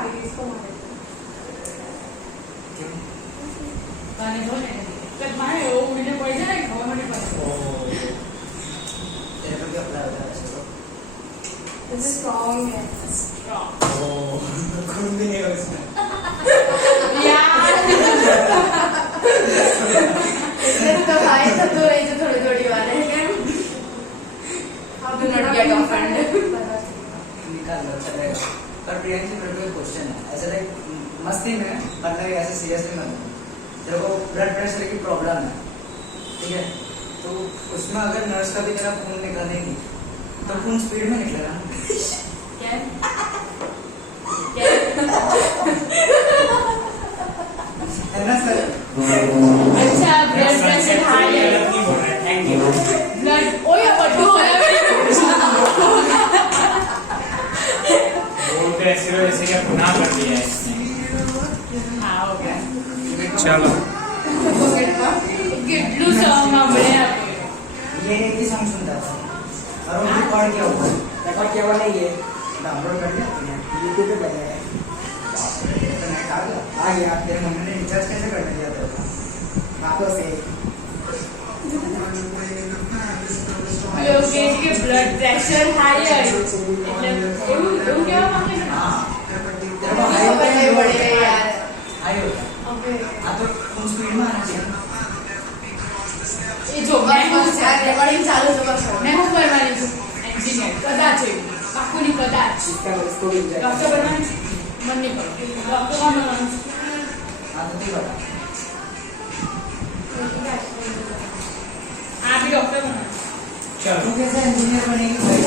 मारेगी इसको मारेगी पानी बोले तब मारे वो मुझे पड़ जाए खावा मुझे पड़ तेरे को क्या अप्लाई होता है ऐसे तो दिस इज स्ट्रांग है खून भी नहीं हो इसमें यार तो भाई तो दो ये जो थोड़ी थोड़ी वाले हैं अब नट गेट ऑफेंड निकाल लो चलेगा पर प्रियंका मेरे को एक क्वेश्चन है ऐसे लाइक मस्ती में मतलब ऐसे सीरियसली मत तेरे को ब्लड प्रेशर की प्रॉब्लम है ठीक है तो उसमें अगर नर्स का भी तेरा खून निकालेगी तो खून स्पीड में निकलेगा क्या है ना सर अच्छा ब्लड प्रेशर हाई है थैंक यू ब्लड ओए बड्डू बोलते ऐसे वैसे क्या गुनाह कर दिया है इसने हाँ हो गया चलो गिड्लू सॉन्ग में बड़े ये एक ही सॉन्ग सुनता था और वो रिकॉर्ड किया हुआ है रिकॉर्ड किया हुआ नहीं है डाउनलोड कर लिया यूट्यूब पे बजा है तो मैं कहा आ गया तेरे मम्मी ने रिचार्ज कैसे करने दिया था हाथों से लोगों के ब्लड प्रेशर हाई है એટલે એવું કેવા માંગે છે हाँ तेरे को हाई बड़े बड़े यार हाई होता है अबे हाँ तो खून स्पीड में आना चाहिए એ જો મેં बस यार रिकॉर्डिंग चालू तो बस मैं હું કરવાની છું એન્જિનિયર કદાચ એવું પાકુની કદાચ इसका इसको भी ડોક્ટર બનવાની છે મન નહીં પડે ડોક્ટર કોણ બનવાનું છે हाँ तो तू बता આ બી ડોક્ટર બનવાનું चलो तू कैसे इंजीनियर बनेगी भाई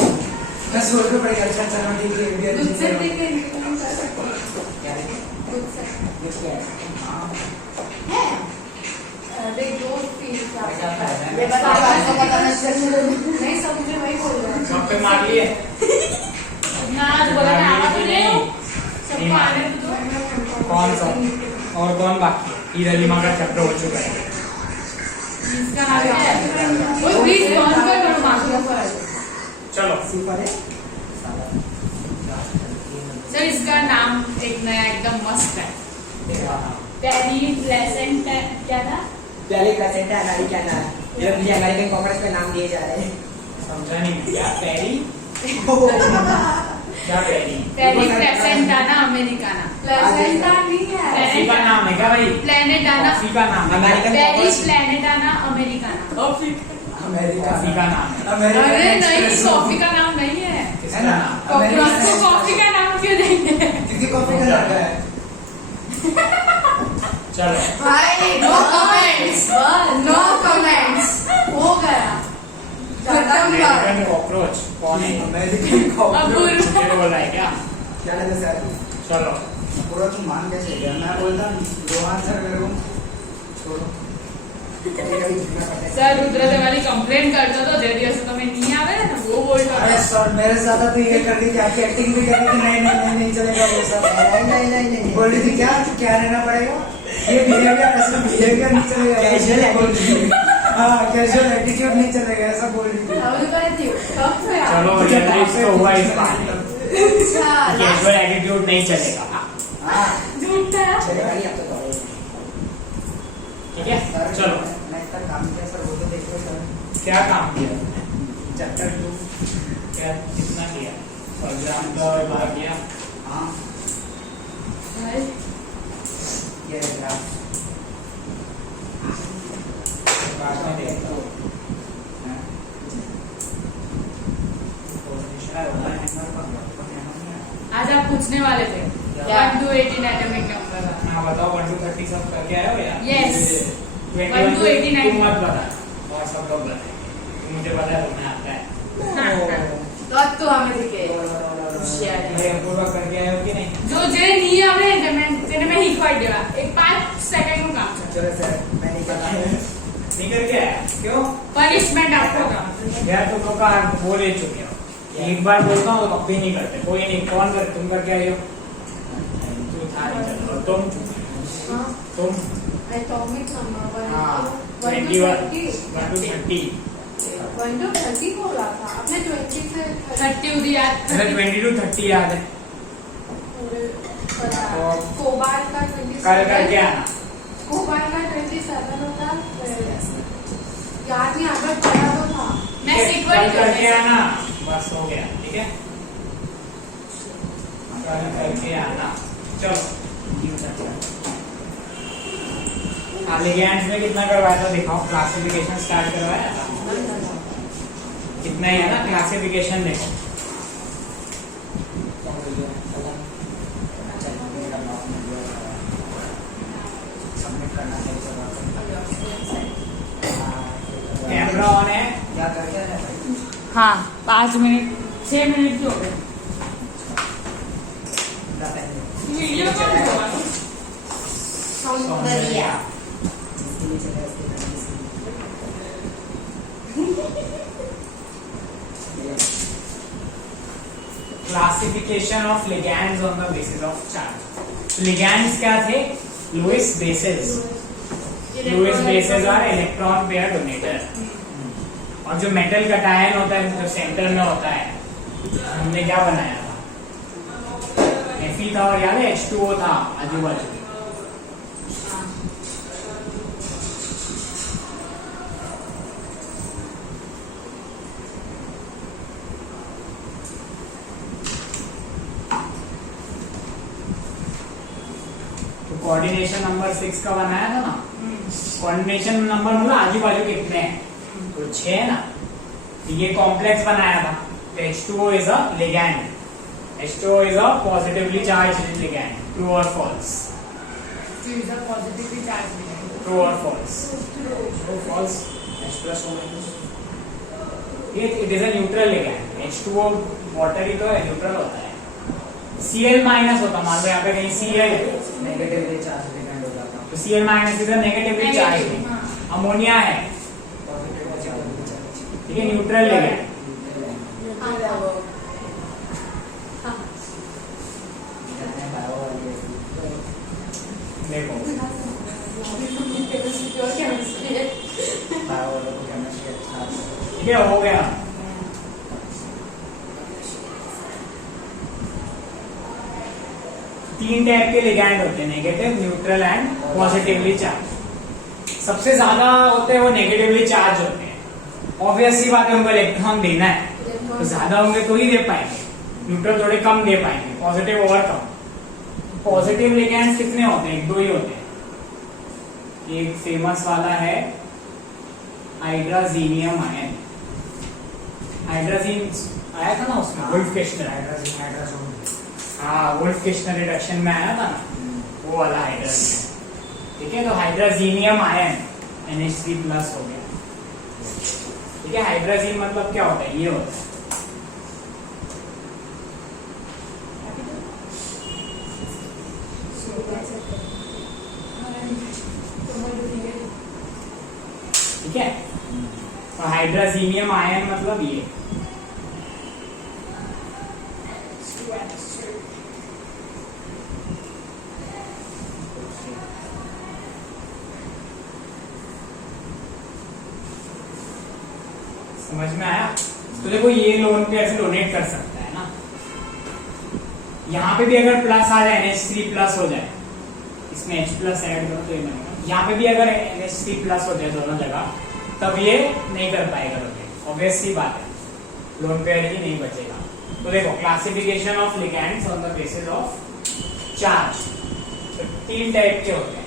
मैं सोच के पड़ी अच्छा चलो ठीक है भी दूध से इंजीनियर देखे इंजीनियरिंग कर सकते हैं क्या है दूध से ये क्या है हाँ है अरे दो फील का क्या फायदा है ये बता आपको पता नहीं सब मुझे वही बोल रहे हैं सब पे मार लिए ના જ બોલા ને આવા તો નહીં सबको आने दो कौन सा और कौन बाकी है ईद अलीमा का चैप्टर हो चुका है इसका नाम क्या है ओए प्लीज बंद कर मेरे माथुआ पर चलो सिंपल है सर इसका नाम एक नया एकदम मस्त है तेरा नाम पेरी प्लेसेंट क्या था पहले का सेंटर अनाड़ी क्या नाम ये मुझे अमेरिकन कॉमर्स पे नाम दिए जा रहे हैं समझा नहीं क्या पैरी क्या पैरी पेरी प्लेसेंटाना अमेरिकाना प्लेसेंटा नहीं है कॉफी का नाम है क्या भाई प्लेनेटाना कॉफी का नाम है अमेरिकन पेरी प्लेनेटाना अमेरिकाना अमेरिका कॉफी का नाम है अमेरिका अरे नहीं कॉफी का नाम नहीं है किसका है ना? नाम कॉकरोच को कॉफी का नाम क्यों देंगे क्योंकि कॉफी का लड़का है चलो भाई नो कमेंट्स नो कमेंट्स हो गया खत्म कर अमेरिकन कॉकरोच कौन है अमेरिकन कॉफी मुझे बोला है क्या क्या कहते सर चलो पूरा तुम मान कैसे गया मैं बोलता रोहन सर मेरे को छोड़ो कभी-कभी झूठा करते हैं। सर रुद्रदेव वाली कंप्लेंट करता तो दे दिया तो मैं नहीं आवे ना वो बोलता अरे सर मेरे साथ तो ये कर रही थी आपकी एक्टिंग भी कर रही थी नहीं चलेगा वो सब नहीं बोल रही थी क्या रहना पड़ेगा ये बिहेवियर ऐसा बिहेवियर नहीं चलेगा कैजुअल एटीट्यूड हाँ कैजुअल एटीट्यूड नहीं चलेगा ऐसा बोल रही थी राहुल करे थी कब से चलो रियलाइज तो हुआ इस बात में अच्छा कैजुअल एटीट्यूड नहीं चलेगा हाँ झूठा चलेगा नहीं अब तो ठीक है सर चलो मैं इतना काम किया सर वो तो देखो सर क्या काम किया चैप्टर 2 क्या कितना किया फॉर एग्जाम्पल बाहर किया हाँ ये ग्राफ बाद में देखता हूँ आज आप पूछने वाले थे क्या? 1 to 18 एटॉमिक नंबर हाँ बताओ 1 to 30 सब करके आए हो यार Yes. 1 to 89 तुम मत बता बहुत सब लोग बताएंगे मुझे पता है तुम्हें आता है तो अब तो हमें दिखे ये पूरा करके आए हो कि नहीं जो जे नहीं आवे जेने मैं हिखवाई देवा एक 5 सेकंड નું કામ છે चलो सर मैं नहीं करता नहीं करके आया क्यों पनिशमेंट आपको काम यार तुम लोग का बोल ही चुके हो एक बार बोलता हूँ तो कभी नहीं करते कोई नहीं कौन कर तुम करके आए हो तू था नहीं चल रहा तुम एटॉमिक नंबर हाँ 1 to 30 1 to 30 बोला था आपने 20 से 30 उदी याद अरे 20 to 30 याद है अरे कोबाल्ट का 27 कल करके आना। कोबाल्ट का 27 होता, याद नहीं आता, पढ़ा तो था। मैं कल करके आना, बस हो गया, ठीक है। कल करके आना, चलो। लिगेंड्स में कितना करवाया था दिखाओ, क्लासिफिकेशन स्टार्ट करवाया था कितना ही है ना, क्लासिफिकेशन देखो। कैमरा ऑन है? क्या करके आना है? हाँ 5 मिनट 6 मिनट हो गए। वीडियो कौन होगा? सौंदर्य। जिसके लिए चले उसके लिए classification of ligands on the basis of charge. Ligands क्या थे? Lewis bases. लुईस बेसेस और इलेक्ट्रॉन पेयर डोनेटर। और जो मेटल कटायन होता है जो सेंटर में होता है, हमने क्या बनाया था? Fe था और याद है H2O था आजू बाजू। तो कोऑर्डिनेशन नंबर 6 का बनाया था ना। कोऑर्डिनेशन नंबर मतलब आजू बाजू कितने हैं, तो 6 है ना। ये कॉम्प्लेक्स बनाया था। तो H2O is a ligand. H2O is a positively charged ligand. True or false? Positively charge True or false? True, false. H plus O minus. It is a neutral ligand. H2O water ही तो है, neutral होता है। Cl minus होता, मान लो यहाँ पे कहीं Cl है, नेगेटिवली चार्ज लिगेंड हो जाता है। तो Cl minus is a negatively charged ligand. Ammonia है, पॉजिटिवली चार्ज ठीक है, न्यूट्रल ligand. देखो ठीक है, हो गया। तीन टाइप के लिगैंड होते हैं, negative, neutral and positively charge. सबसे ज्यादा होते हैं वो नेगेटिवली चार्ज होते हैं। ऑब्वियस सी बात है, उनको इलेक्ट्रॉन देना है, तो ज्यादा होंगे तो ही दे पाएंगे। न्यूट्रल थोड़े कम दे पाएंगे, पॉजिटिव और कम। पॉजिटिव लिगैंड्स कितने होते हैं? 2 ही होते हैं। एक फेमस वाला है हाइड्राजीनियम आयन। हाइड्राजीन आया था ना उसमें, वुल्फ किश्नर। हाँ, वुल्फ किश्नर रिडक्शन में आया था ना, वो वाला हाइड्राजीन। ठीक है, तो हाइड्राजीनियम आयन NH3+ हो गया। ठीक है, हाइड्राजीन मतलब क्या होता है? ये होता है। ठीक है, तो हाइड्राजीनियम आयन मतलब ये। समझ में आया? तो देखो, ये लोन पे ऐसे डोनेट कर सकता है ना। यहाँ पे भी अगर प्लस आ जाए, NH3+ हो जाए, इसमें H+ ऐड करो तो ये बनेगा। यहाँ पे भी अगर NH3+ हो जाए दोनों जगह, तब ये नहीं कर पाएगा रोटेट। ऑब्वियस सी बात है, लोन पेयर ही नहीं बचेगा। तो देखो, classification of ligands on the basis of charge. तो 3 टाइप के होते हैं।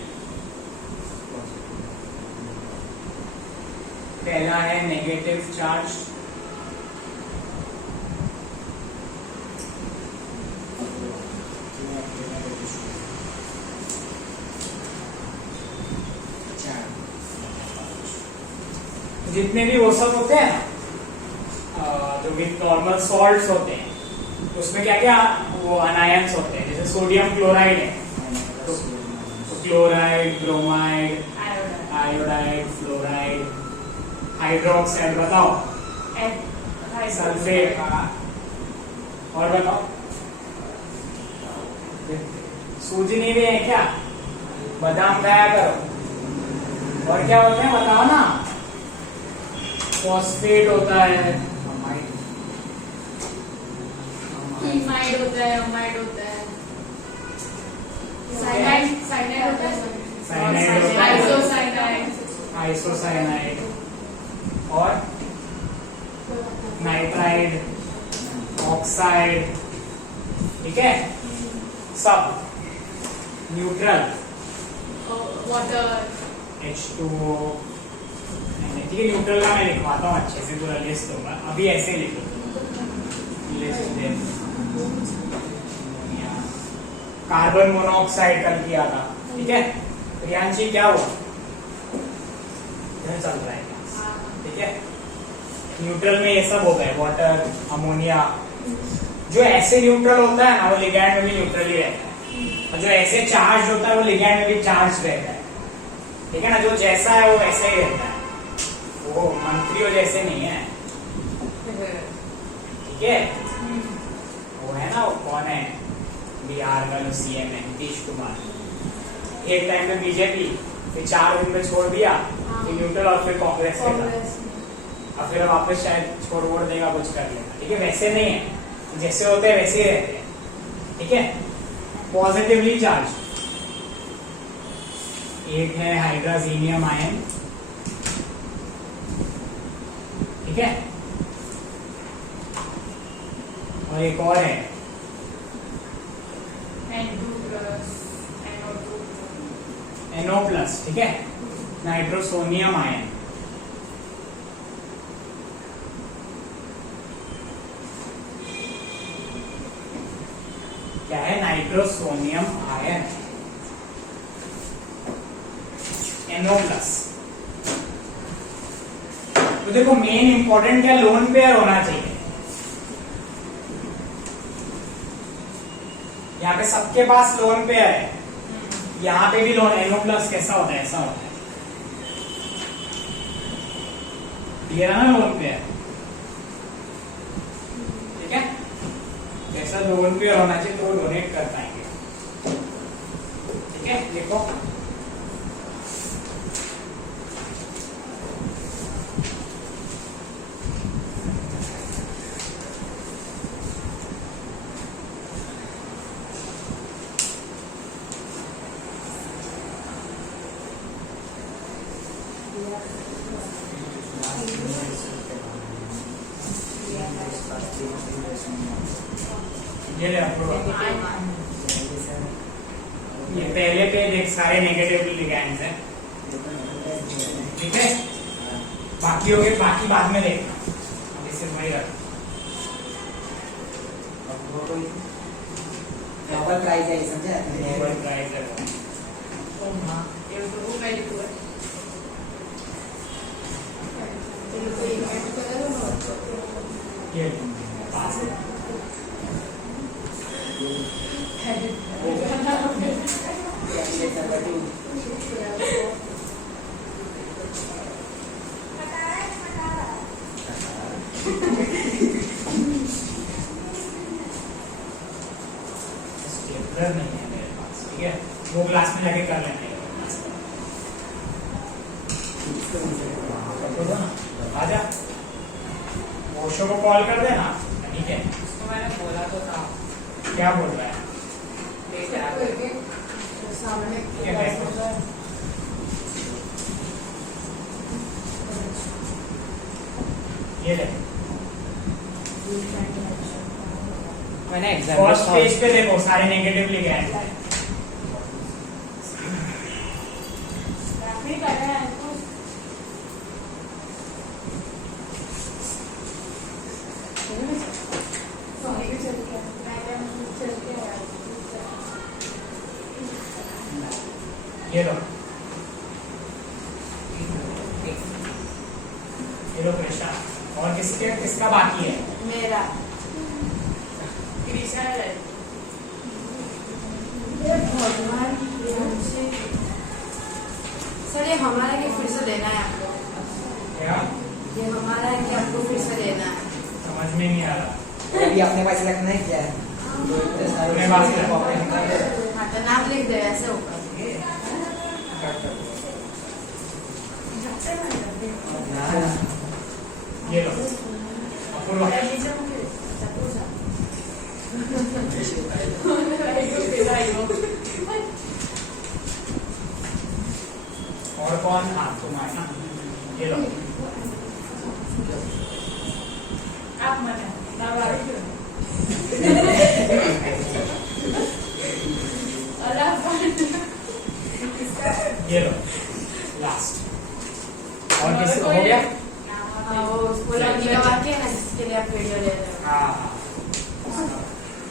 पहला है नेगेटिव चार्ज, जितने भी वो सब होते हैं ना, जो भी नॉर्मल सॉल्ट्स होते हैं, उसमें क्या क्या वो अनायंस होते हैं। जैसे सोडियम क्लोराइड है, तो chloride, bromide, iodide, fluoride, hydroxide, बताओ, सल्फेट, और बताओ, सूजनी भी है क्या? बादाम खाया करो। और क्या होते हैं बताओ ना? फॉस्फेट होता है, हीमाइड होता है, अमाइड होता है, साइनाइड होता है साइनाइड होता है, आइसोसाइनाइड आइसोसाइनाइड और नाइट्राइड, ऑक्साइड, ठीक है, सब न्यूट्रल वाटर H2O, ठीक है। न्यूट्रल का मैं लिखवाता हूँ अच्छे से, पूरा लिस्ट होगा, अभी ऐसे ही लिखो लिस्ट। कार्बन मोनोऑक्साइड कल किया था, ठीक है। प्रियांशी क्या हुआ, चल रहा है, ठीक है। न्यूट्रल में ये सब हो गए, वाटर, अमोनिया। जो ऐसे न्यूट्रल होता है ना, वो लिगैंड में भी न्यूट्रल ही रहता है, और जो ऐसे चार्ज होता है वो लिगैंड में भी चार्ज रहता है, ठीक है ना। जो जैसा है वो वैसा ही रहता है, वो मंत्रियों जैसे नहीं है, ठीक है। वो है ना, वो कौन है, बिहार का जो सीएम है नीतीश कुमार, एक टाइम में बीजेपी, फिर 4 दिन में छोड़ दिया, फिर न्यूट्रल, और फिर कांग्रेस के साथ, और फिर वापस शायद छोड़ वोड़ देगा, कुछ कर लेगा, ठीक है। वैसे नहीं है, जैसे होते हैं वैसे ही रहते हैं, ठीक है। पॉजिटिवली चार्ज, एक है हाइड्रोजीनियम आयन, ठीक है, और एक और है NO+, ठीक है, नाइट्रोसोनियम आयन। क्या है, नाइट्रोसोनियम आयन, NO+। तो देखो मेन इंपॉर्टेंट क्या, लोन पेयर होना चाहिए। यहाँ पे सबके पास लोन पेयर है, यहाँ पे भी लोन, NO+ कैसा होता है, ऐसा होता है, ये रहा ना लोन पेयर, ठीक है। जैसा लोन पेयर होना चाहिए तो वो डोनेट कर पाएंगे, ठीक है। देखो ये ले अप्रूवल, ये पहले पे देख सारे नेगेटिव लिगैंड्स हैं, ठीक है। बाकी हो गए, बाकी बाद में देखना, अभी सिर्फ वही रख। नोबेल प्राइज है, समझे, नोबेल प्राइज है ये पास है। स्टेपलर नहीं है मेरे पास, ठीक है, वो क्लास में जाके कर लेंगे। आजा, ओशो को कॉल कर देना, ठीक है। उसको मैंने बोला तो था, क्या बोल रहा है, सामने ठीक है, ये ले मैंने फर्स्ट पेज पे देखो, सारे नेगेटिव लिगैंड हैं। ये लो, ये लो कृष्णा, और किसका बाकी है, मेरा भगवान सर, ये हमारा कि फिर से लेना है आपको, क्या ये हमारा है कि आपको फिर से लेना है, समझ में नहीं आ रहा। अभी अपने पास सेलेक्ट नहीं किया है, अपने पास सेलेक्ट कॉपी निकाल दे। हाँ तो नाम लिख दे, ऐसे होगा। ये लो अपूर्वा, और कौन? हाँ तुम आए ना, ये लो। आप मना ना बारी क्यों ये लो लास्ट। और किसी को हो गया? हाँ वो उसको लगी लगा के ना जिसके लिए आप वीडियो ले रहे हो। हाँ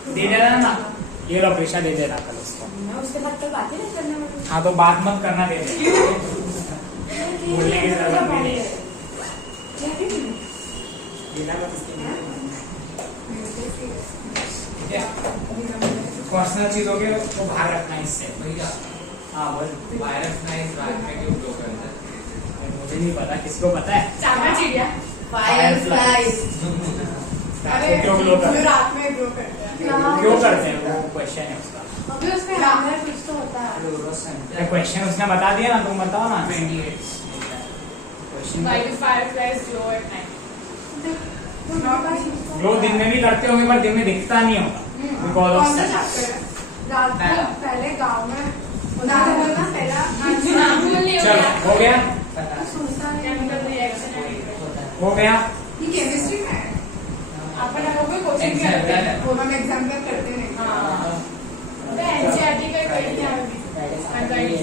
दे देना ना, ये लो प्रेशा दे देना कल उसको। मैं उसके बाद तो बात ही नहीं करने वाली। हाँ तो बात मत करना, दे देना, बोलने की जरूरत भी नहीं है। ये ना बस इसके लिए। ठीक है, पर्सनल चीजों के को बाहर रखना इससे। भैया हाँ बोल। वायरस ना इस रात में क्यों ग्रो करता है? मुझे नहीं पता, किसको पता है? चामा चिड़िया फायरफ्लाइज आपको क्यों ग्लो करते हैं? रात में ग्रो करते हैं। क्यों करते हैं वो क्वेश्चन है उसका। अभी उसमें अंदर कुछ तो होता है। क्वेश्चन उसने बता दिया ना, तुम बताओ ना। 28 question fireflies glow at night. Glow दिन में भी करते होंगे पर दिन में दिखता नहीं होगा। Because of कौन सा sun. चैप्टर है? रात को पहले गांव में नाम बोलना पहला नाम बोलने हो चलो गया। हो गया, सुनता नहीं Chemical reaction है। हो गया। ये केमिस्ट्री में है। अपन लोगों को कोचिंग Exam करते हैं। वो हम एग्जाम में करते नहीं। हाँ। तो NCERT का कोई ध्यान नहीं।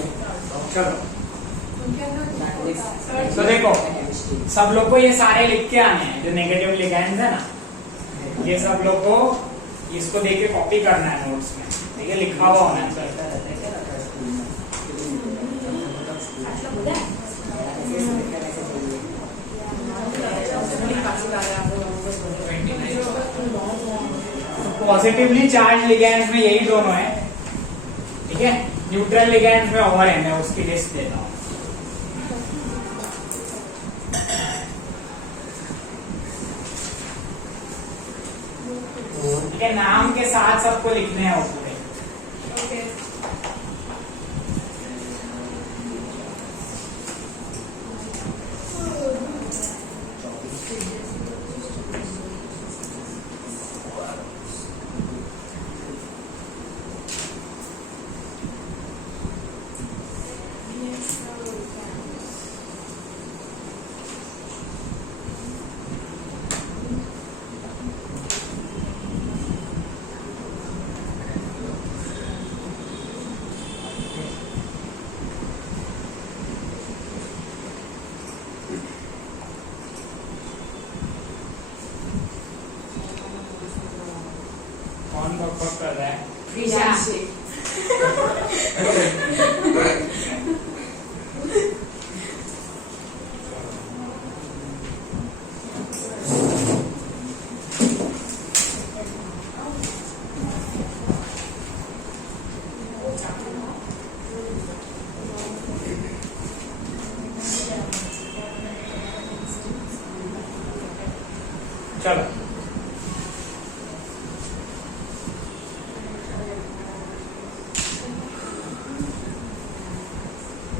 चलो उनके अंदर तो देखो, सब लोग को ये सारे लिख के आने हैं जो नेगेटिव लिगेंड्स है ना, ये सब लोग को इसको देख के कॉपी करना है नोट्स में। ठीक है, लिखा हुआ होना चाहिए। पॉजिटिवली चार्ज लिगेंड्स में यही दोनों है। ठीक है, न्यूट्रल लिगेंड्स में और है, मैं उसकी लिस्ट देता हूँ। ठीक है, नाम के साथ सबको लिखने हैं वो पूरे। Okay. कौन बकबक कर रहा है? Risha. चलो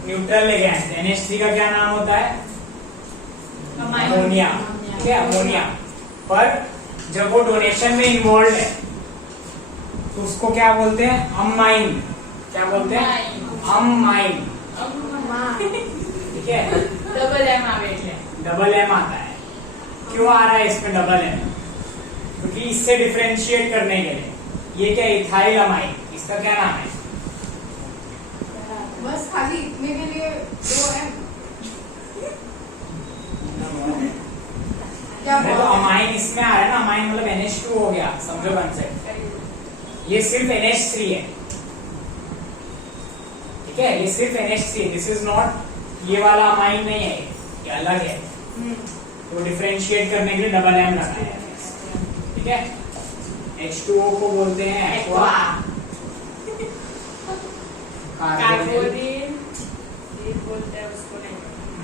न्यूट्रल लिगेंड्स, NH3 का क्या नाम होता है? अमोनिया। ठीक है, अमोनिया। पर जब वो डोनेशन में इन्वॉल्व है तो उसको क्या बोलते हैं? अमाइन। क्या बोलते हैं? अमाइन। ठीक है, डबल एम आवेले डबल एम आता है। क्यों आ रहा है इसमें डबल एम? क्योंकि इससे डिफरेंशिएट करने के लिए। ये क्या, इथाइल अमाइन, इसका क्या नाम है? बस खाली इतने के लिए दो है। क्या नहीं तो अमाइन इसमें आ रहा है ना, अमाइन मतलब NH2 हो गया, समझो कंसेप्ट। ये सिर्फ NH3 है। ठीक है, ये सिर्फ NH3 है, दिस इज नॉट, ये वाला अमाइन नहीं है, ये अलग है। तो डिफरेंशिएट करने के लिए डबल एम लगाया है। ठीक है, H2O को बोलते हैं एक्वा कार्बोनिल ये बोलते हैं उसको नहीं।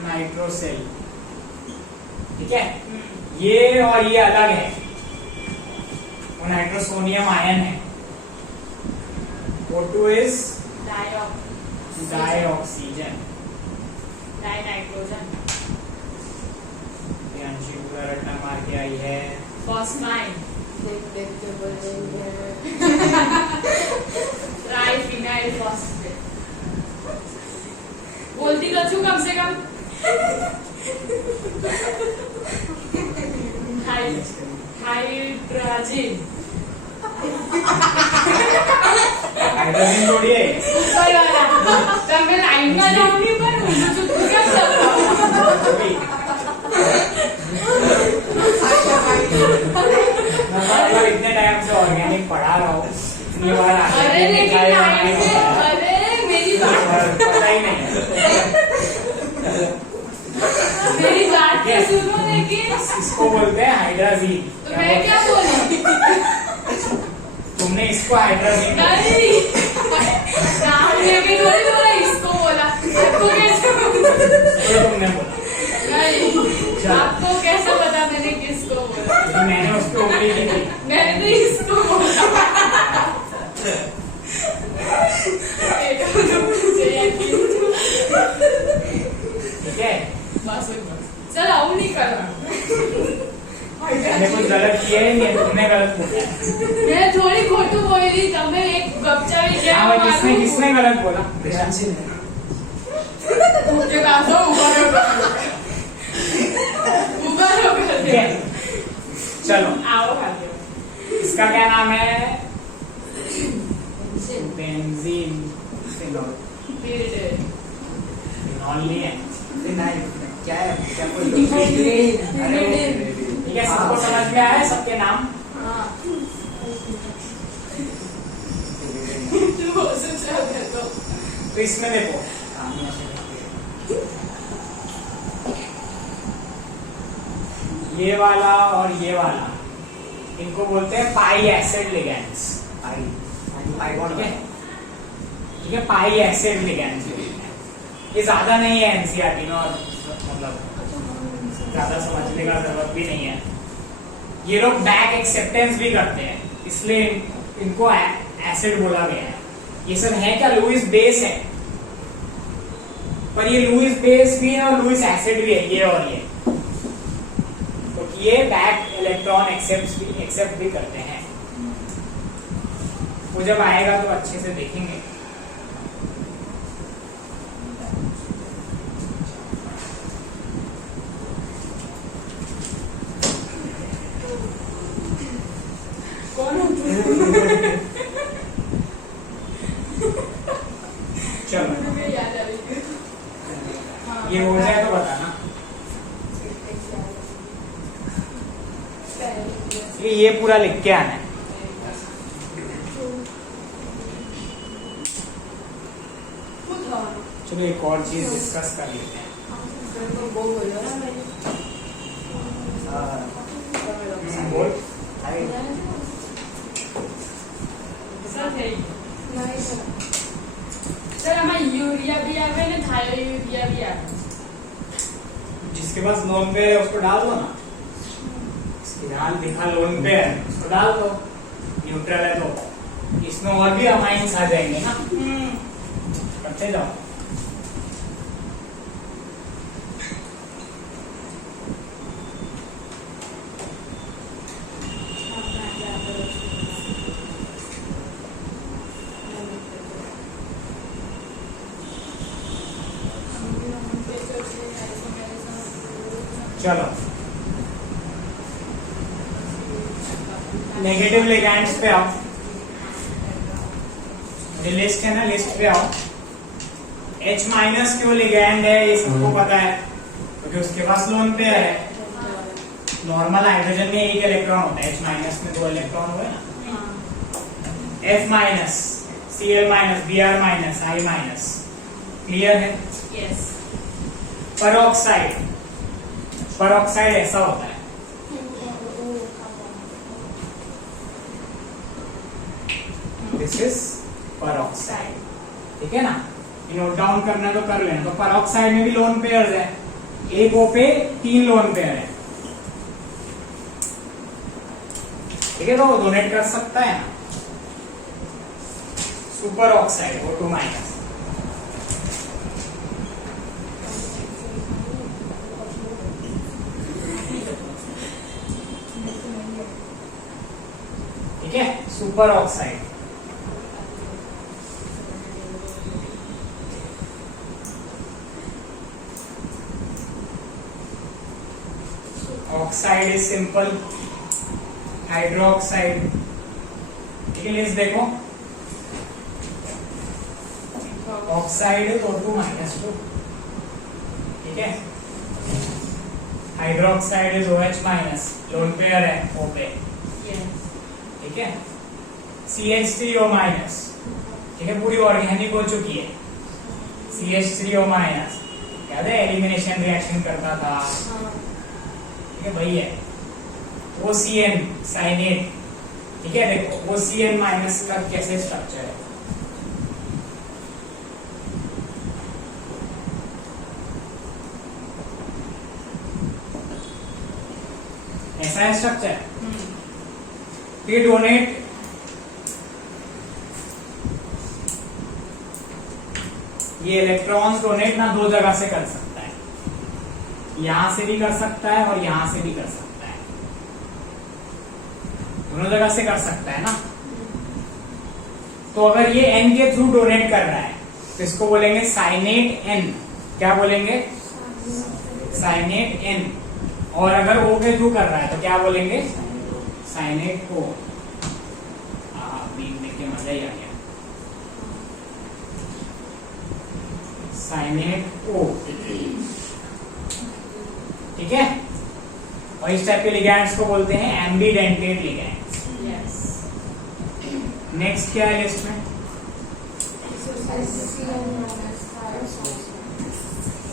नाइट्रोसेल। ठीक है, ये और ये अलग है, वो नाइट्रोसोनियम आयन है। O2 is dioxygen. डाइनाइट्रोजन अंशी पूरा रटना मार के आई है। फॉस्माइन देख देख के बोलेंगे। ट्राइफिनाइल फॉस्फेट बोलती तो छू कम से हाइड्रोजन जोड़िए ऊपर वाला तब मैं लाइन का जाऊंगी पर मुझे तो क्या मतलब इतने टाइम से ऑर्गेनिक पढ़ा रहा हूँ इतनी बार अरे लेकिन लाइन से अरे मेरी बात पता ही नहीं मेरी बात तो सुनो लेकिन इसको बोलते हैं हाइड्राजीन तो मैं क्या बोली तुमने इसको हाइड्राजीन नहीं नाम लेके थोड़ी बोला इसको बोला आपको कैसे ये तुमने बोला नहीं आपको कैसे पता मैंने किसको बोला क्योंकि मैंने उसको उंगली की थी मैंने तो इसको बोला ठीक है बस चल आओ नहीं करो मैंने कुछ गलत किया ही नहीं तुमने गलत बोला मैं थोड़ी खोटू बोली तब मैं एक गपचा भी क्या हाँ किसने किसने गलत बोला प्रियांशी ने मुझे कहा था ऊपर ठीक है चलो आओ खा लो इसका क्या नाम है बेंजीन फिनॉल फिनॉल नहीं है नहीं क्या है क्या कोई ठीक है सबको समझ में आया सबके नाम हाँ तू सोचा तो तो इसमें देखो ये वाला और ये वाला इनको बोलते हैं पाई एसिड लिगेंड्स आई वॉन्ट ठीक है ठीक है पाई एसिड लिगेंड्स ये ज्यादा नहीं है एनसीईआरटी में और मतलब ज्यादा समझने का जरूरत भी नहीं है ये लोग बैक एक्सेप्टेंस भी करते हैं इसलिए इनको एसिड बोला गया है ये सब है क्या लुईस बेस है पर ये लुईस बेस भी है और लुईस एसिड भी है ये और ये तो ये बैक इलेक्ट्रॉन एक्सेप्ट भी करते हैं वो जब आएगा तो अच्छे से देखेंगे कौन चलो मुझे याद आ रही ये हो जाए तो बताना ये पूरा लिख के आना है चलो एक और चीज डिस्कस कर लेते हैं बोल यूरिया भी आ गए ना थायो यूरिया भी आ गए जिसके पास लोन पे है उसको डाल दो ना इसकी डाल दिखा लोन पे है उसको डाल दो न्यूट्रल है तो इसमें और भी अमाइंस आ जाएंगे ना करते जाओ चलो नेगेटिव लिगैंड्स पे आओ ये लिस्ट है ना लिस्ट पे आओ H माइनस क्यों लिगैंड है ये सबको पता है क्योंकि उसके पास लोन पेयर है नॉर्मल हाइड्रोजन में एक इलेक्ट्रॉन होता है H माइनस में 2 इलेक्ट्रॉन हुए ना F minus Cl minus Br minus I minus clear है यस परऑक्साइड ऐसा होता है दिस इज परऑक्साइड ठीक है ना नोट डाउन करना तो कर लेना तो परऑक्साइड में भी लोन पेयर्स है एक O पे 3 लोन पेयर है ठीक है तो डोनेट कर सकता है ना सुपर ऑक्साइड O2 माइनस ठीक है super oxide oxide is simple hydroxide ठीक है लिस्ट देखो ऑक्साइड O2 -2, ठीक है। Hydroxide is OH-, lone pair है O पे, ठीक है। CH3O-, ठीक है, पूरी ऑर्गेनिक हो चुकी है। CH3O-, याद है एलिमिनेशन रिएक्शन करता था, ठीक है, वही है। OCN साइनेट, ठीक है। देखो OCN- का कैसे स्ट्रक्चर है, ऐसा है स्ट्रक्चर। ये डोनेट ये इलेक्ट्रॉन्स डोनेट ना दो जगह से कर सकता है, यहां से भी कर सकता है और यहां से भी कर सकता है, दोनों जगह से कर सकता है ना। तो अगर ये N के थ्रू डोनेट कर रहा है तो इसको बोलेंगे साइनेट N। क्या बोलेंगे? साइनेट N। और अगर O के थ्रू कर रहा है तो क्या बोलेंगे? साइनेट O। बीम देख के मजा ही आ गया। साइनेट O, ठीक है। और इस टाइप के लिगैंड्स को बोलते हैं एम्बीडेंटेड लिगैंड्स। नेक्स्ट क्या है लिस्ट में?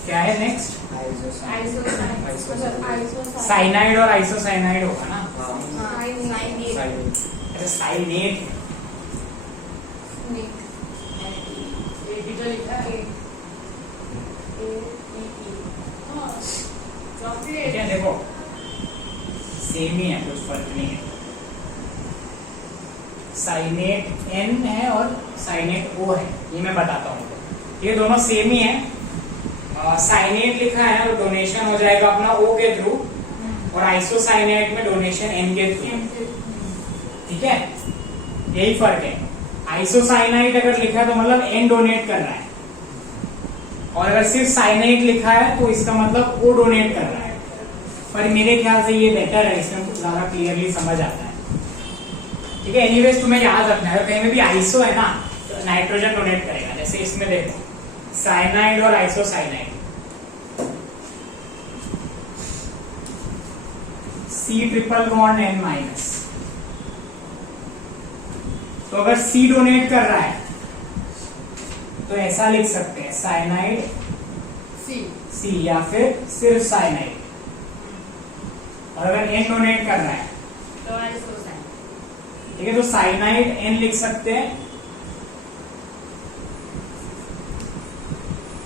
क्या है नेक्स्ट? साइनाइड और आइसोसाइनाइड होगा ना। अच्छा साइनेट, ठीक है। देखो सेम ही है, कुछ फर्क नहीं है। साइनेट N है और साइनेट O है, ये मैं बताता हूँ। ये दोनों सेम ही है। साइनेट लिखा है ना तो डोनेशन हो जाएगा अपना O के थ्रू, और आइसोसाइनेट में डोनेशन N के थ्रू, ठीक है। यही फर्क है। आइसोसाइनाइड अगर लिखा है तो मतलब N डोनेट कर रहा है, और अगर सिर्फ साइनाइड लिखा है तो इसका मतलब O डोनेट कर रहा है। पर मेरे ख्याल से ये बेटर है, इसमें कुछ ज्यादा क्लियरली समझ आता है, ठीक है। एनीवेज तुम्हें याद रखना है, कहीं में भी आइसो है ना तो नाइट्रोजन डोनेट करेगा। जैसे इसमें देखो साइनाइड और आइसोसाइनाइड, C∧N-। तो अगर C डोनेट कर रहा है तो ऐसा लिख सकते हैं साइनाइड C या फिर सिर्फ साइनाइड। और अगर N डोनेट कर रहा है ठीक है तो साइनाइड N लिख सकते हैं,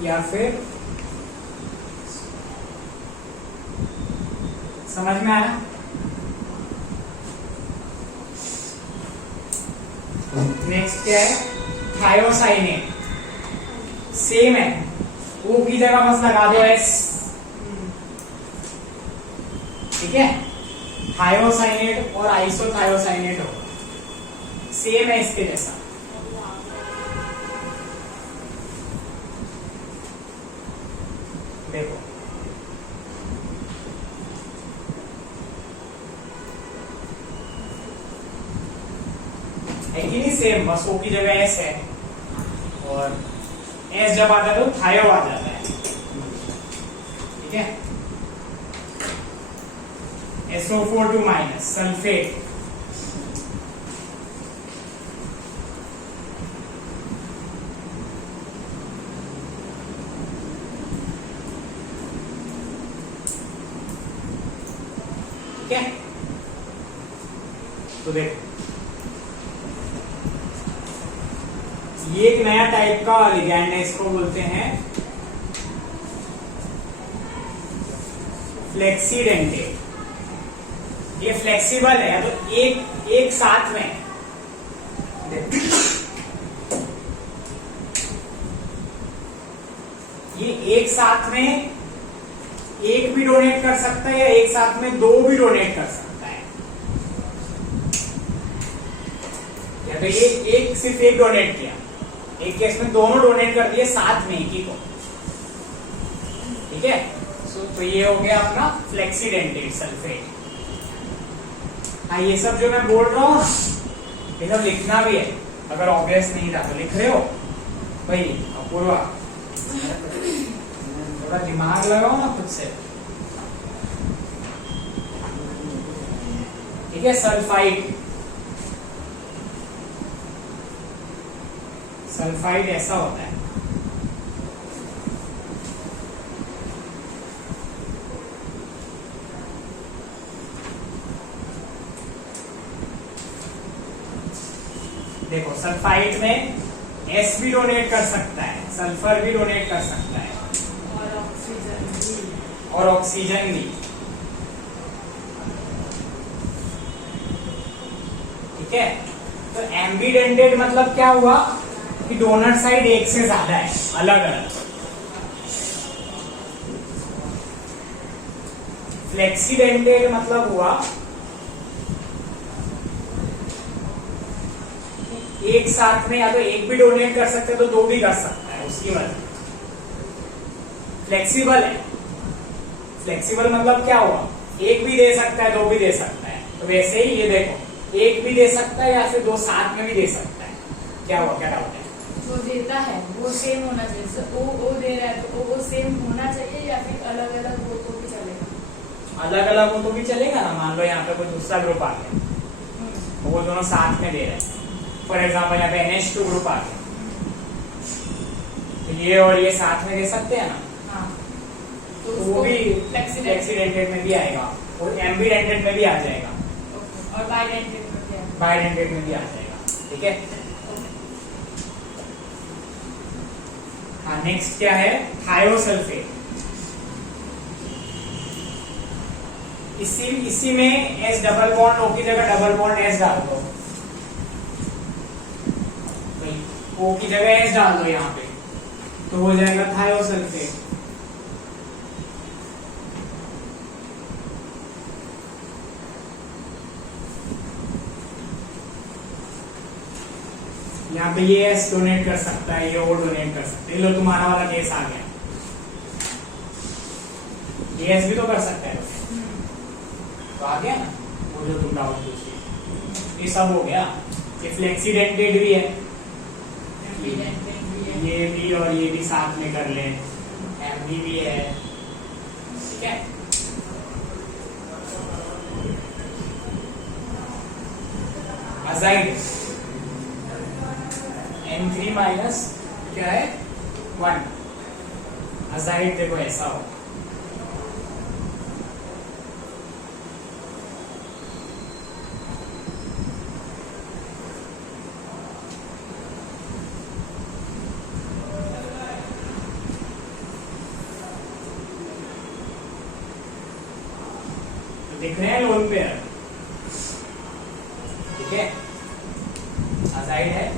या फिर समझ में आया? नेक्स्ट क्या है? थायोसाइनेट। सेम है, O की जगह बस लगा दो S, ठीक है। थायोसाइनेट और आइसोथायोसाइनेट होगा, सेम है इसके जैसा। देखो है कि नहीं सेम, बस O की जगह S है, और S जब आता है तो थायो आ जाता है, ठीक है। SO4 सल्फेट, ठीक है। तो देखो ये एक नया टाइप का लिगैंड है, इसको बोलते हैं फ्लेक्सीडेंटेट। ये फ्लेक्सिबल है तो एक साथ में ये एक साथ में एक भी डोनेट कर सकता है या एक साथ में दो भी डोनेट कर सकता है, या तो ये एक सिर्फ एक डोनेट किया, एक केस में दोनों डोनेट कर दिए साथ में एक ही को, ठीक है। तो ये हो गया अपना फ्लेक्सीडेंटेट सल्फेट। हाँ ये सब जो मैं बोल रहा हूँ ये सब लिखना भी है, अगर ऑब्वियस नहीं था तो लिख रहे हो भाई। पूर्वा थोड़ा दिमाग लगाओ ना खुद से। ठीक है, सल्फाइड, सल्फाइड ऐसा होता है। देखो सल्फाइड में एस भी डोनेट कर सकता है, सल्फर भी डोनेट कर सकता है और ऑक्सीजन भी। ठीक है, तो एम्बिडेंटेड मतलब क्या हुआ कि डोनर साइड एक से ज्यादा है, अलग अलग। फ्लेक्सीडेंटेड मतलब हुआ एक साथ में या तो एक भी डोनेट कर सकते हैं तो दो भी कर सकता है, उसकी वजह। फ्लेक्सिबल है, फ्लेक्सिबल मतलब क्या हुआ, एक भी दे सकता है, दो भी दे सकता है। तो वैसे ही ये देखो, एक भी दे सकता है या फिर दो साथ में भी दे सकता है। क्या हुआ, क्या डाउट है? जो देता है वो सेम होना चाहिए, जैसे ओ दे रहा है तो वो सेम होना चाहिए या फिर अलग अलग हो तो भी चलेगा? अलग अलग हो तो भी चलेगा ना। मान लो यहाँ पे कोई दूसरा ग्रुप आ गया तो वो दोनों साथ में दे रहे हैं। फॉर एग्जाम्पल यहाँ पे NH2 ग्रुप आ गया तो ये और ये साथ में दे सकते हैं ना। हाँ, तो वो भी फ्लेक्सीडेंटेड में भी आएगा और एम्बिडेंटेड में भी आ जाएगा और बाइडेंटेड में क्या? बाइडेंटेड में भी आ जाएगा। ठीक है, हाँ नेक्स्ट क्या है, थायोसल्फेट। इसी में एस डबल बॉन्ड ओ की जगह डबल बॉन्ड एस डाल दो, ओ की जगह एस डाल दो यहाँ पे, तो हो जाएगा थायोसल्फेट। यहाँ पे ये एस डोनेट कर सकता है, ये ओ डोनेट कर सकता है। लो तुम्हारा वाला केस आ गया, ये एस भी तो कर सकता है, तो आ गया ना वो जो तुम डाउट पूछी। ये सब हो गया, ये फ्लेक्सीडेंटेड भी है, ये भी और ये भी साथ में कर ले, एमडी भी है। ठीक है, अजाइड N3 माइनस क्या है 1, अजाइड देखो ऐसा हो। दिख रहे हैं लोन पेयर। ठीक है, अजाइड है।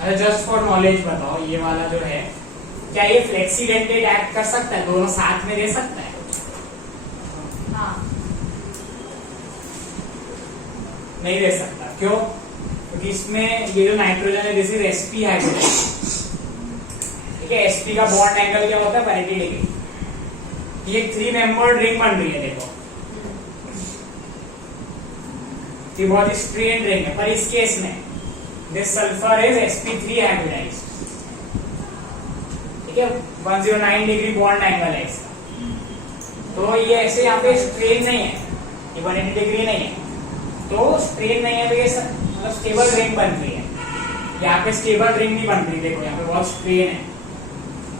अरे जस्ट फॉर नॉलेज बताओ, ये वाला जो है क्या ये फ्लेक्सीडेंटेड एक्ट कर सकता है, दोनों साथ में दे सकता है? हाँ, नहीं दे सकता। क्यों? क्योंकि इसमें ये जो नाइट्रोजन है दिस इज sp हाइब्रिडाइज। ठीक है, sp का बॉन्ड एंगल क्या होता है, 90 डिग्री। ये 3 मेंबर्ड रिंग बन रही है, देखो ये बहुत स्ट्रेन रिंग है, पर इस केस में this sulphur is sp3 hybridise. ठीक है, 109 डिग्री बॉन्ड एंगल है इसका। तो ये ऐसे यहाँ पे स्ट्रेन नहीं है, ये 180 डिग्री नहीं है, तो स्ट्रेन नहीं है, तो ये मतलब स्टेबल रिंग बन रही है। यहाँ पे स्टेबल रिंग नहीं बन रही, देखो यहाँ पे बहुत स्ट्रेन है,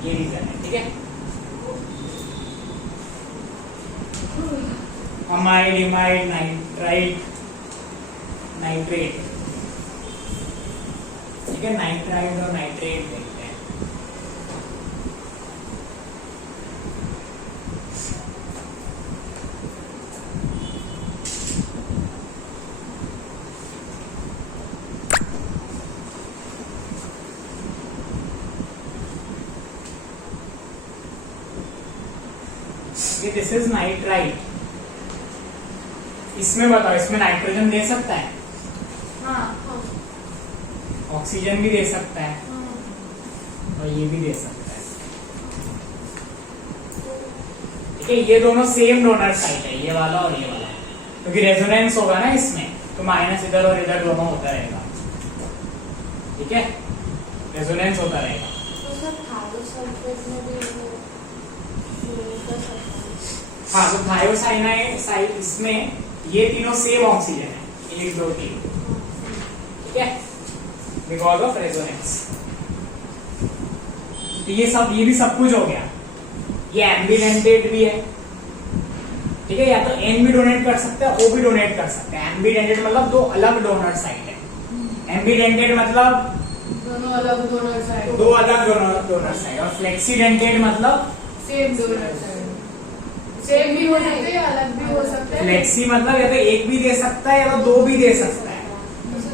ये रीजन है। ठीक है, अमाइड, इमाइड, नाइट्राइट, नाइट्रेट। ठीक है, नाइट्राइट और नाइट्रेट देखते हैं। This is nitrite. इसमें बताओ, इसमें नाइट्रोजन दे सकता है, हाँ, ऑक्सीजन भी दे सकता है और ये भी दे सकता है। ठीक है, ये दोनों सेम डोनर साइड है, ये वाला और ये वाला, क्योंकि रेजोनेंस होगा ना इसमें, तो माइनस इधर और इधर दोनों होता रहेगा। ठीक है, रेजोनेंस होता रहेगा। तो सर थायोसल्फेट में भी वो कर सकते हैं। हाँ, तो थायोसाइनाइड इसमें ये तीनों सेम ऑक्सीजन है, 1 2 3, ठीक है, बिकॉज ऑफ रेजोनेंस। तो ये भी सब कुछ हो गया। ये एम्बिडेंटेड भी है, ठीक है, या तो एन भी डोनेट कर सकते हैं, ओ भी डोनेट कर सकते हैं। एम्बिडेंटेड मतलब दो अलग डोनर साइट है, एम्बिडेंटेड मतलब दोनों अलग डोनर साइड, दो अलग डोनर साइट, और फ्लेक्सीडेंटेड मतलब सेम डोनर साइड। सेम भी हो सकते हैं, अलग भी हो सकते हैं। फ्लेक्सी मतलब या तो एक भी दे सकता है या तो दो भी दे सकता है,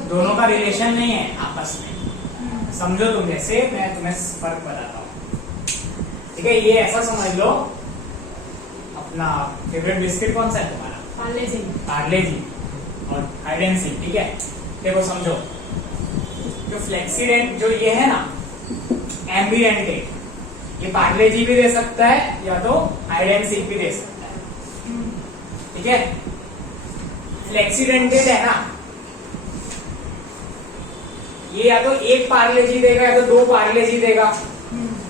दोनों का रिलेशन नहीं है आपस में। समझो तुम, जैसे मैं तुम्हें फर्क बताता हूँ, ठीक है। ये ऐसा समझ लो, अपना फेवरेट बिस्किट कौन सा है तुम्हारा? पार्ले जी और हाइड एंड सीक, ठीक है। देखो समझो, जो फ्लेक्सीडेंट जो ये है ना, एम्बिडेंटेड, ये पार्ले जी भी दे सकता है या तो हाइड एंड सीक भी दे सकता है, ठीक है। फ्लेक्सीडेंटेड है ना, ये या तो एक पार्ले जी देगा या तो दो पार्ले जी देगा,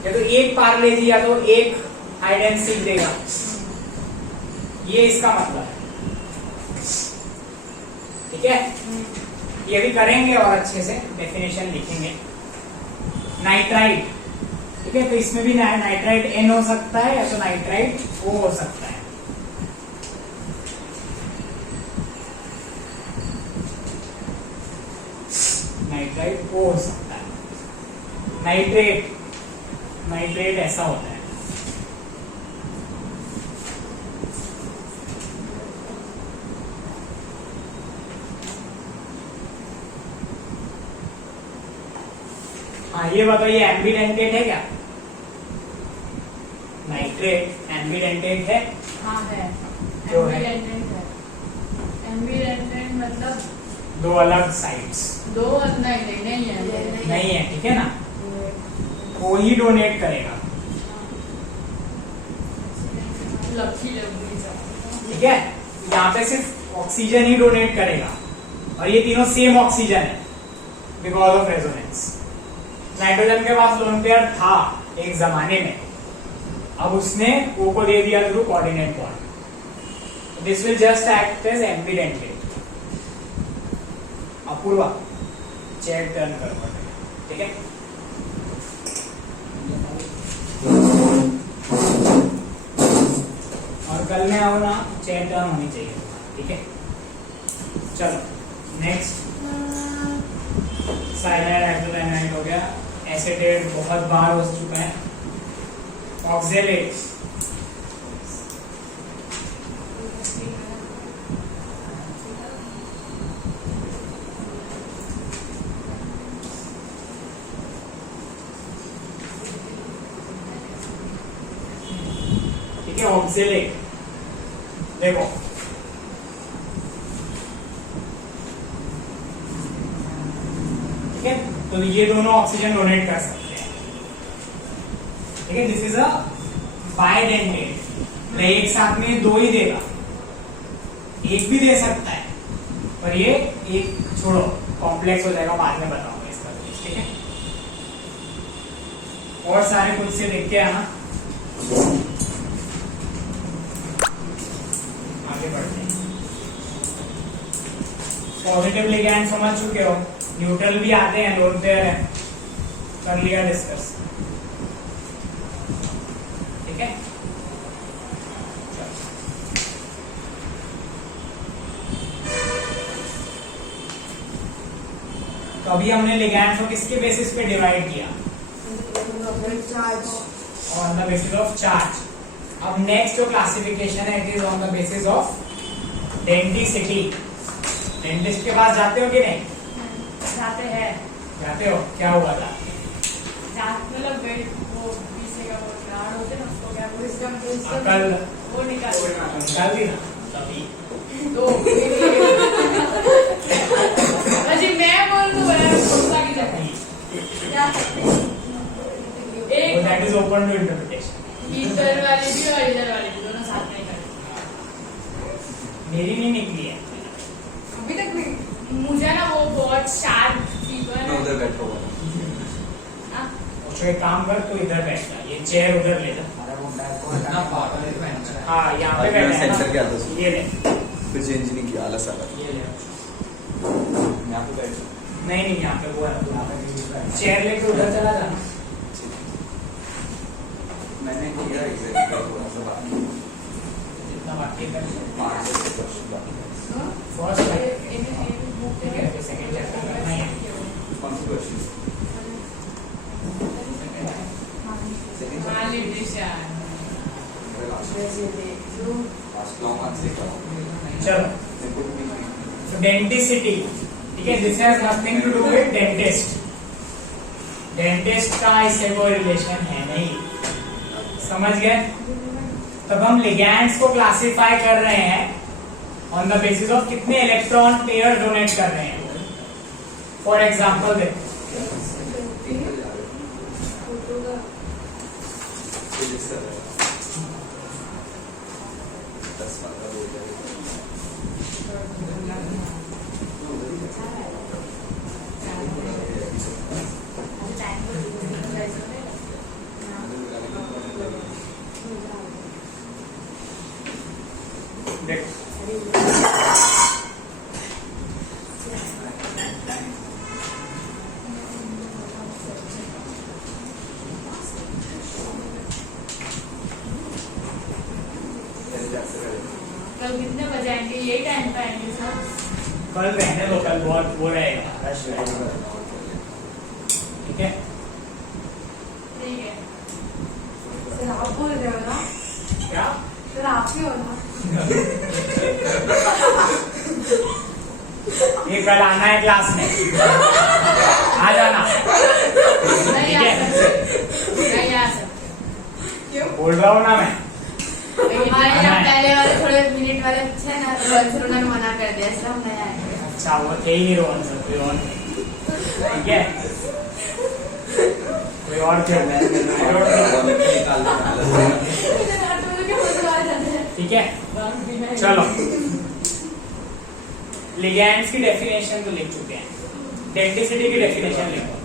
या तो एक पार्ले जी या तो एक हाइड एंड सीक देगा। ये इसका मतलब है, ठीक है। ये भी करेंगे और अच्छे से डेफिनेशन लिखेंगे। नाइट्राइट, ठीक है, तो इसमें भी नाइट्राइट एन हो सकता है या तो नाइट्राइट ओ हो सकता है। नाइट्राइट ओ हो सकता है। नाइट्रेट ऐसा होता है। हाँ, ये बताइए एम्बिडेंटेड है क्या? नाइट्रेट एम्बिडेंटेड है? हाँ है, जो है? एम्बिडेंटेड है। एम्बिडेंटेड मतलब दो अलग साइड्स दो, नहीं है, नहीं है, ठीक है ना। वो ही डोनेट करेगा, लकी लगती है, ठीक है। यहाँ पे सिर्फ ऑक्सीजन ही डोनेट करेगा और ये तीनों सेम ऑक्सीजन है बिकॉज ऑफ रेजोनेंस। नाइट्रोजन के पास लोन पेयर था एक जमाने में, अब उसने ओ को दे दिया through coordinate bond. This will just act as ambidentate. Apurva, chair turn करो, ठीक है। और कल में आओ ना, चेयर टर्न होनी चाहिए, ठीक है। चलो नेक्स्ट, साइनाइड हाइड्रोसाइनाइड हो गया। एसिटेट बहुत बार हो चुका है। ऑक्जेलेट, ठीक है। ऑक्जेलेट देखो, ठीक है, तो ये दोनों ऑक्सीजन डोनेट कर सकते हैं, ठीक है। दिस इज अ बाइडेंटेड, एक साथ में दो ही देगा, एक भी दे सकता है, पर ये एक छोड़ो, कॉम्प्लेक्स हो जाएगा, बाद में बताऊंगा इसका, ठीक है। और सारे खुद से देख के आना, आगे बढ़ते हैं। पॉजिटिव लिगैंड समझ चुके हो, न्यूट्रल भी आते हैं, लोन पेयर है, कर लिया डिस्कस, ठीक है। तो अभी हमने लिगैंड को किसके बेसिस पे डिवाइड किया? On the basis of charge. अब नेक्स्ट जो क्लासिफिकेशन है, it is on the basis of density. Dentist के पास जाते हो कि नहीं? जाते हैं, जाते हो, क्या हुआ था? मतलब वो पीछे का वो ग्राउंड होते ना, उसको क्या बोलते हैं? अकल वो निकाल दी ना तभी। तो अजी मैं बोल दूं, गुस्सा की जाती क्या? एक that is open to interpretation. इधर वाली भी और इधर वाली भी, दोनों साथ में कर। मेरी नहीं निकली है अभी तक नहीं, मुझे ना वो बहुत शार्प थी, मैं उधर बैठा हुआ था। तो एक काम कर, तू इधर बैठ जा, ये चेयर उधर ले जा। अरे वो बैग को इतना हटा पागल है मैंने। हाँ यहाँ पे आज बैठना मैंने है सेंसर किया था ना, उसको। ये ले, फिर चेंज नहीं किया, आलस आ रहा। ये ले। यहाँ पे बैठ। नहीं नहीं, यहाँ पे वो है, यहाँ पे भी बैग। चेयर लेके उधर चला जाना। मैंने किया एग्जैक्ट थोड़ा सा बात। जितना बाकी कर, 5 क्वेश्चन बाकी है। फर्स्ट ठीक है, फिर सेकंड चैप्टर करना ही है। कौन सी question? Second last long answer का। चलो, डेंटिसिटी, ठीक है, this has nothing to do with dentist. Dentist का इससे कोई रिलेशन है नहीं, समझ गए? तब हम लिगैंड्स को क्लासिफाई कर रहे हैं ऑन द बेसिस ऑफ कितने इलेक्ट्रॉन पेयर डोनेट कर रहे हैं। फॉर एग्जांपल देखो, फिजिक्स कर रहा है। 10 15 हो जाएगा। देखो कल कितने बजे आएंगे? यही टाइम पे आएंगे सब? कल रहने दो, कल बहुत वो रहेगा, रश रहेगा, ठीक है? ठीक है। फिर आप बोल रहे हो ना, क्या? फिर आप ही हो ना। ये कल आना है क्लास में, आ जाना, नहीं ठीक आ है? सकते, नहीं आ सकते। बोल रहा हूँ ना मैं। हमारे आना यहाँ है। पहले वाले थोड़े मिनट वाले अच्छे ना, तो फिर उन्होंने मना कर दिया, इसलिए हम नहीं आएंगे। अच्छा, वो थे ही रोहन सर, कोई और नहीं। ठीक है, कोई और थे, I don't know. निकाल ठीक है, चलो, लिगैंड्स की डेफिनेशन तो लिख चुके हैं, डेंटिसिटी की डेफिनेशन लिखो।